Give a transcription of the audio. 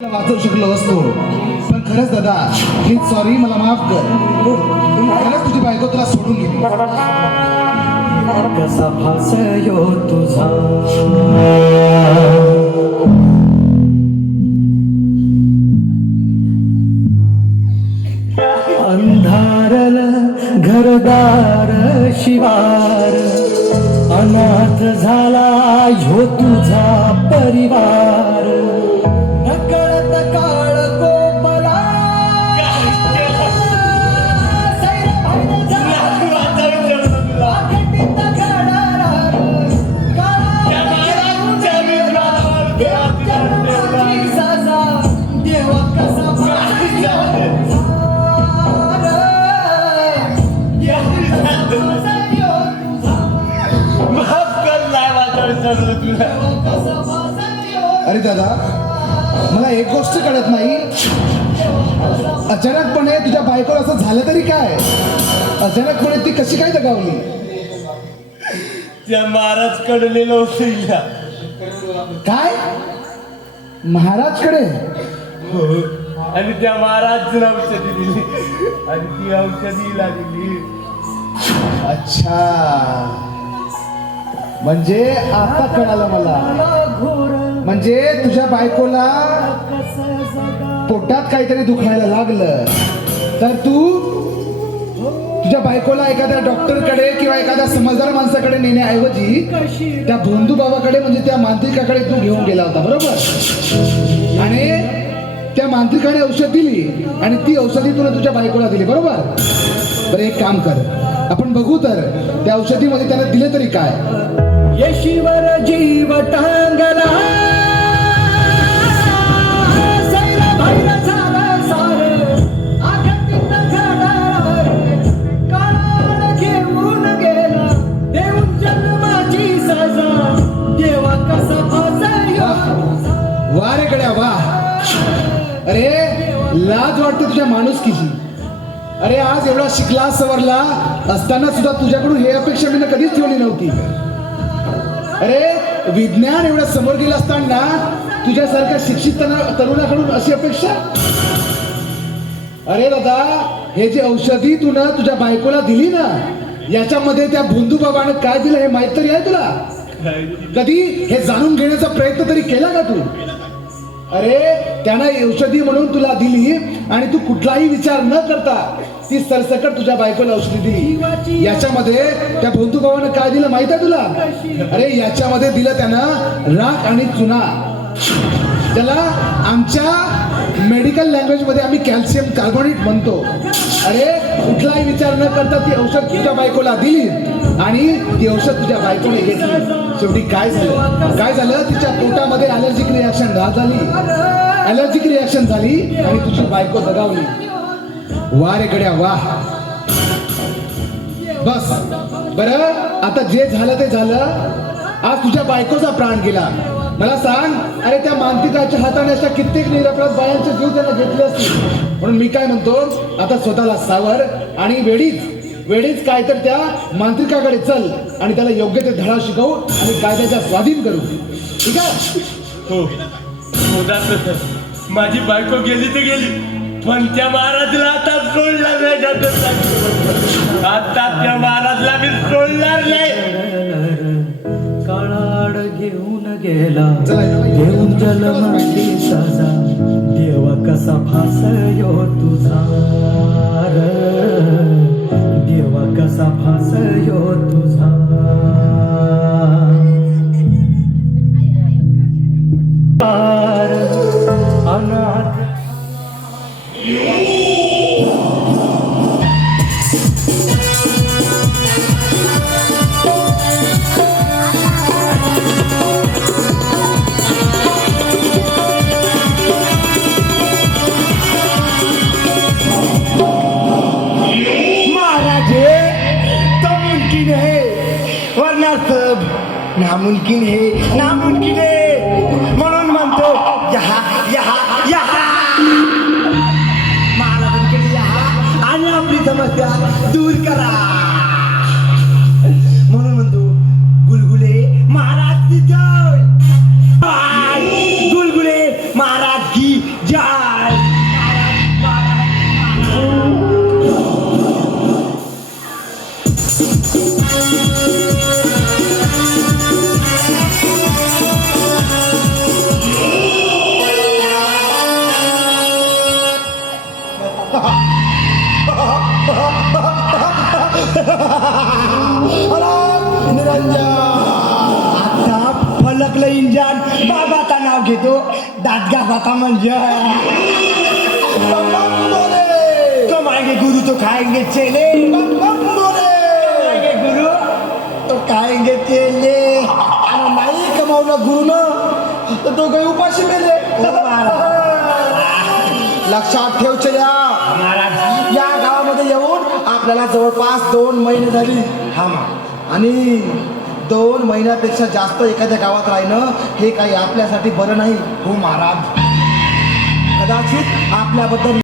वाचू शकलो असतो पण खरंच दादा प्लीज सॉरी मला माफ कर. खरंच तुझी बायको तुला सोडून गेली. कसा फासयो तुझा अंधारल घरदार शिवार अनाथ झाला ह्यो तुझा परिवार. नकळत काळ कोपला अरे दादा मला एक गोष्ट कळत नाही. अचानकपणे तुझ्या बायकोला असं झालं तरी काय? अचानकपणे ती कशी काय दगावली? त्या महाराज कडलेलं होतं. काय महाराजकडे? हो. आणि त्या महाराज औषधी दिली आणि ती औषधी दिली. अच्छा म्हणजे आता कळालं मला. म्हणजे तुझ्या बायकोला पोटात काहीतरी दुखायला लागलं तर तू तुझ्या बायकोला एखाद्या डॉक्टरकडे किंवा एखाद्या समजदार माणसाकडे नेण्याऐवजी त्या भोंदू बाबाकडे म्हणजे त्या मांत्रिकाकडे तू घेऊन गेला होता, बरोबर? आणि त्या मांत्रिकाने औषध दिली आणि ती औषधी तुला तुझ्या बायकोला दिली, बरोबर? बरं एक काम कर, आपण बघू तर त्या औषधीमध्ये त्याला दिले तरी काय. येशीवर जीव टांगला सैरा भैरा झाला सारे आघातीत घडावर काळाला घेऊन गेला देऊन जन्माची सजा देवा कसा फसयो. वा रे गड्या वा. अरे लाज वाटते तुझ्या माणुसकीची. अरे आज एवढा शिकला सवरला असताना सुद्धा तुझ्याकडून हे अपेक्षा मी कधीच ठेवली नव्हती. अरे विज्ञान एवढं समोर गेलं असताना तुझ्यासारख्या शिक्षित तरुणाकडून अशी अपेक्षा? अरे दादा हे जे औषधी तू ना तुझ्या बायकोला दिली ना याच्यामध्ये त्या भोंदू बाबाने काय दिलं हे माहित तरी आहे तुला? कधी हे जाणून घेण्याचा प्रयत्न तरी केला का तू? अरे त्यानं औषधी म्हणून तुला दिली आणि तू कुठलाही विचार न करता ती सरसकट तुझ्या बायकोला औषधी दिली. याच्यामध्ये त्या भोंदू बाबानं काय दिलं माहित आहे तुला? अरे याच्यामध्ये दिलं त्यानं राख आणि चुना, ज्याला आमच्या मेडिकल लँग्वेज मध्ये आम्ही कॅल्शियम कार्बोनेट म्हणतो. अरे कुठलाही विचार न करता ती औषध तुझ्या बायकोला दिली आणि ती औषध तुझ्या बायकोने घेतली. शेवटी काय झालं तिच्या पोटामध्ये ॲलर्जिक रिॲक्शन झाली आणि तुझी बायको दगावली. वा रे गड्या वा. बस बरं आता जे झालं ते झालं. आज तुझ्या बायकोचा प्राण गेला. मला सांग, अरे त्या मांत्रिकाच्या हाताने अशा कित्येक निरपराध बायांचे जीव त्याला घेतले असतील. म्हणून मी काय म्हणतो, आता स्वतःला सावर आणि वेळीच काय तर त्या मांत्रिकाकडे चल आणि त्याला योग्य ते धडा शिकवू आणि कायद्याच्या स्वाधीन करू. ठीक आहे? हो माझी बायको गेली तर गेली पण त्या महाराजला आता सोडणार नाही. आता त्या महाराजला मी सोडणार नाही. काळाड घेऊन गेला देऊन जन्माची सजा देवा कसा फासयो तुझा देवा कसा फासयो तुझा. पार अनाथ नामुमकिन है म्हणून म्हणतो यहा यहा यहा महाराजांकडे यहा आणि आपली समस्या दूर करा. म्हणून म्हणतो गुलगुले महाराज की जय. गुलगुले महाराज की बाबाचं नाव घेतो दादगा बाबा म्हणजे तो मांगे गुरु तो खाएंगे चेले मांगे गुरु तो खाएंगे चेले आणि नाही कमावलं गुरुनं तर तो काही उपाशी मेले लक्षात ठेव चल्या या गावामध्ये येऊन आपल्याला जवळपास 2 महिने झाली आणि 2 महिन्यापेक्षा जास्त एखाद्या गावात राहणं हे काही आपल्यासाठी बरं नाही हो महाराज कदाचित आपल्याबद्दल